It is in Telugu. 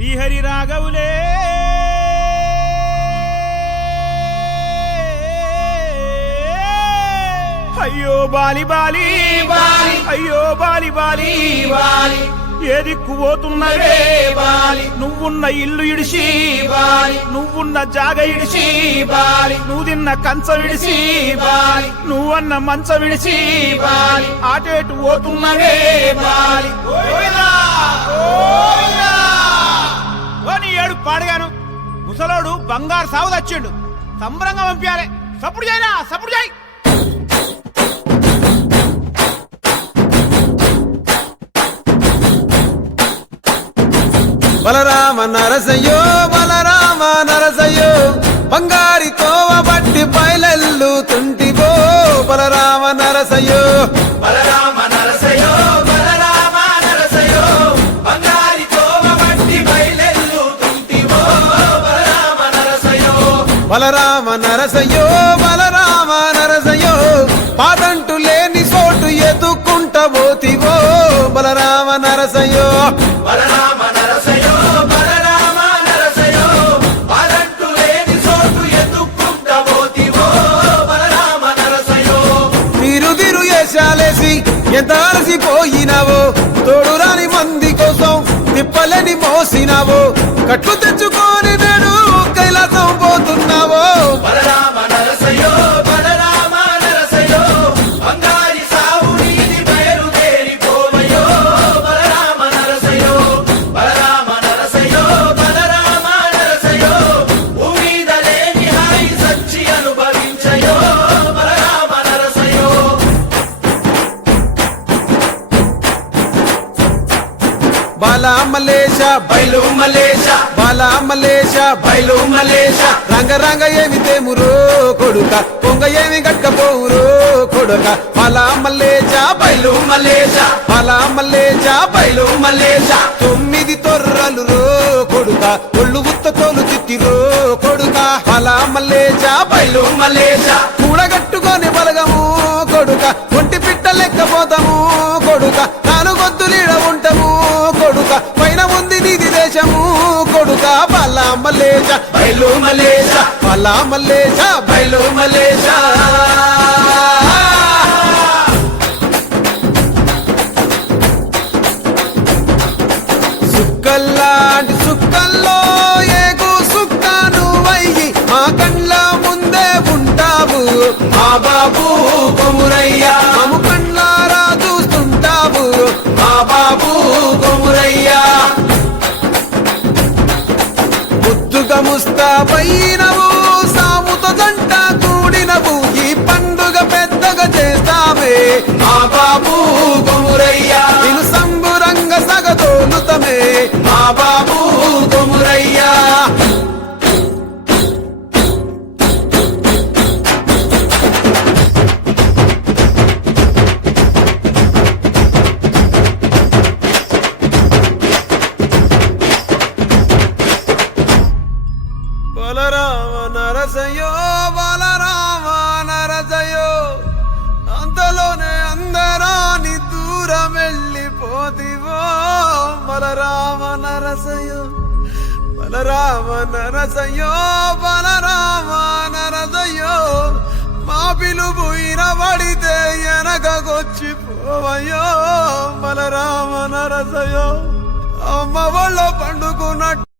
శ్రీహరి రాఘవులే అయ్యో బాలి బాలి బాలి అయ్యో బాలి బాలి బాలి ఏ దిక్కు పోతున్నవే బాలి నువ్వున్న ఇల్లు ఇడిసి బాలి నువ్వున్న జాగ ఇడిసి బాలి నువ్వు తిన్న కంచం ఇడిసి బాలి నువ్వన్న మంచం ఇడిసి బాలి ఆటేటు పోతున్నవే బాలి ఏడు పాడగాను ముసలోడు బంగారు సాగు తెచ్చిండు సంబరంగా పంపించాలి సప్పుడు చేయరా సప్పుడు చేయి బలరామ నరసయ్యో బలరామ నరసయ్యో బంగారి తోవ బట్టి బయలెల్లుతుంటివో బలరామ నరసయ్యో బలరామ నరసయ్యో బలరామ నరసయ్యో బంగారి తోవ బట్టి బయలెల్లుతుంటివో బలరామ నరసయ్యో బలరామ నరసయ్యో బలరామ నరసయ్యో పాదంటు లేని చోటు ఎదుక్కుంట పోతివో బలరామ నరసయ్యో బలరామ నరసయ్యో బలరామ నరసయ్యో పాదంటు లేని చోటు ఎదుక్కుంట పోతివో బలరామ నరసయ్యో మీరు తిరు వేషాలేసి ఎంత అలసిపోయినావో తోడు రాని మంది కోసం తిప్పలని మోసినావో కట్లు తెచ్చుకొని నేడు కైలాసం పోతున్నావో బలరామ నరసయ్యో బలరామ నరసయ్యో బంగారి సావు నీది బయలుదేరిపోవయ్యో బలరామ నరసయ్యో బలరామ నరసయ్యో బలరామ నరసయ్యో భూమిద లేని హాయి సచ్చి అనుభవించయో బలరామ నరసయ్యో బాలా మలేష బయలు మలేష బాలా మలేష బయలు మలేష రంగ రంగ ఏమి తేమురో కొడుక పొంగ ఏమి గట్టపోవురో కొడుక బాలా మలేష బయలు మలేష బాలా మలేష బయలు మలేష 9 తొర్రలు రో కొడుక ఒళ్ళు ఉత్త తోలు తిట్టిరో కొడుక బాలా మలేష బయలు మలేష కూడగట్టుకొని బలగము కొడుక ఒంటి పిట్ట లెక్కపోతాము కొడుక నాలుగొద్దులీడ ఉంటాము కొడుక పైన ఉంది నీది దేశము కొడుక బాలా మలేష బయలు మలేష బాలా మలేష బయలు మలేష సుక్కల్లాంటి సుక్కల్లో ఏగు సుక్క నువ్వయ్యి మా కండ్ల ముందే ఉంటావు మా బాబు కొమురయ్య మము కళ్ళారా చూస్తుంటావు మా బాబు కొమురయ్య ముద్దుగా ముస్తాబైనవు సాముతో జంట కూడినవు ఈ పండుగ పెద్దగా చేస్తావే మా బాబు కొమురయ్య నేను సంబురంగ సగదోలుతమే మా బాబు కొమురయ్య బలరామ నరసయ్యో బలరామ నరసయ్యో అంతలోనే అందరాని దూరం వెళ్ళిపోతివో బలరామ నరసయ్యో బలరామ నరసయ్యో బలరామ నరసయ్యో మా పిలుపు ఇనబడితే వెనకకొచ్చిపోవయ్యో బలరామ నరసయ్యో అమ్మ వాళ్ళ పండుకున్నట్టు